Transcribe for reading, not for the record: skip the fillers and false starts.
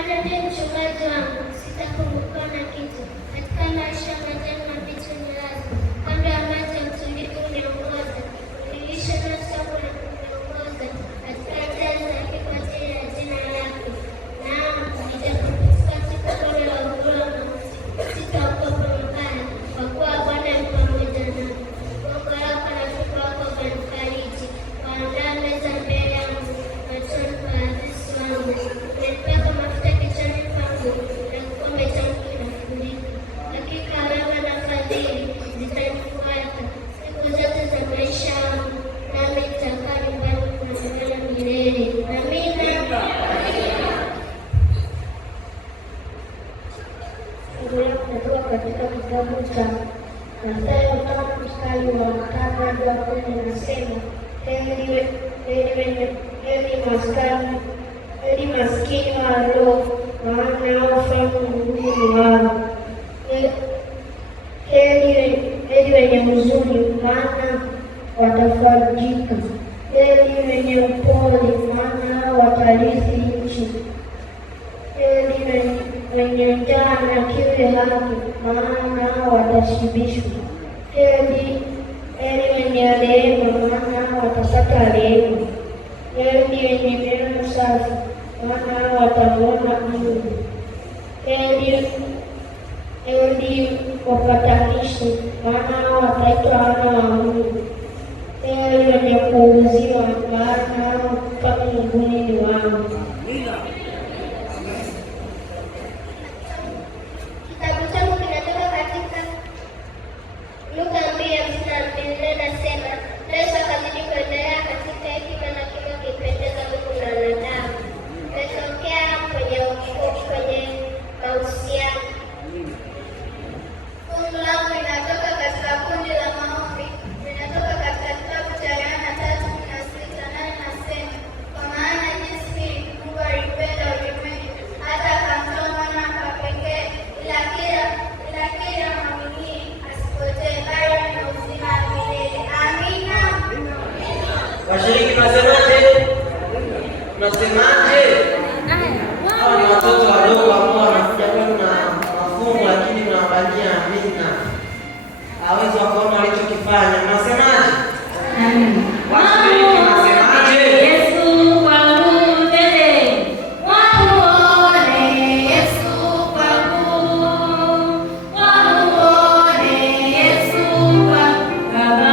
Bwana ndiye mchungaji wangu, sitapungukiwa na kitu. Katika maisha ya majani mabichi unilaza, kando ya maji ya utulivu uniongoza. Unilisha nafsi yangu na kuniongoza, katika njia za haki kwa ajili ya jina lako. Naam, nijapopitia katika bonde la uvuli wa mauti, sitaogopa mabaya, kwa kuwa Bwana yu pamoja nami. Gongo lako na fimbo yako vanifariji. Waandaa meza mbele yangu machoni pa watesi wangu. Unanipaka mafuta kichwani pangu, na kikombe changu kinafurika. Hakika wema na fadhili zitanifuata siku zote za maisha yangu, nami nitakaa nyumbani mwa Bwana milele. Amina. Fungu langu linatoka katika kitabu cha Mathayo 5 mstari wa 5 hadi wa 10, inasema heri maskini wa roho, maana hao ufalme wa Mungu ni wao. Heri wenye huzuni, maana watafarijika. Heri wenye upole, maana hao watarithi nchi. Heri wenye njaa na kiu ya haki, maana hao watashibishwa. Heri wenye rehema, maana hao watapata rehema. Heri wenye mioyo safi, maana hao watamwona Mungu. Heri wapatanishi, maana hao wataitwa wana wa Mungu. Heri wenye kuuziwa, maana hao mpaka mbinguni ni wao. Kitabu changu kinatoka katika Luka 2:2, nasema Yesu akazidi kuendelea katika hekima na kimo kimpendeza Mungu na wanadamu. Imetokea kwenye mahusiano. Fungu langu linatoka katika kundi la maombi, linatoka katika kitabu cha Yohana 3:16, naye nasema, kwa maana jinsi Mungu alipenda ulimwengu hata akamtoa mwana wa pekee, ila kila mwamini asipotee, bali awe na uzima wa milele. Amina. Washiriki tunasemaje? Hao ni watoto wadogo ambao wanakuja kwenu na mafungu, lakini tunawaambia amina. Hawezi wakaona walichokifanya. Mnasemaje? Washiriki mnasemaje? Yesu kwangu mbele, wamuone Yesu kwangu, wamuone Yesu kwangu, kama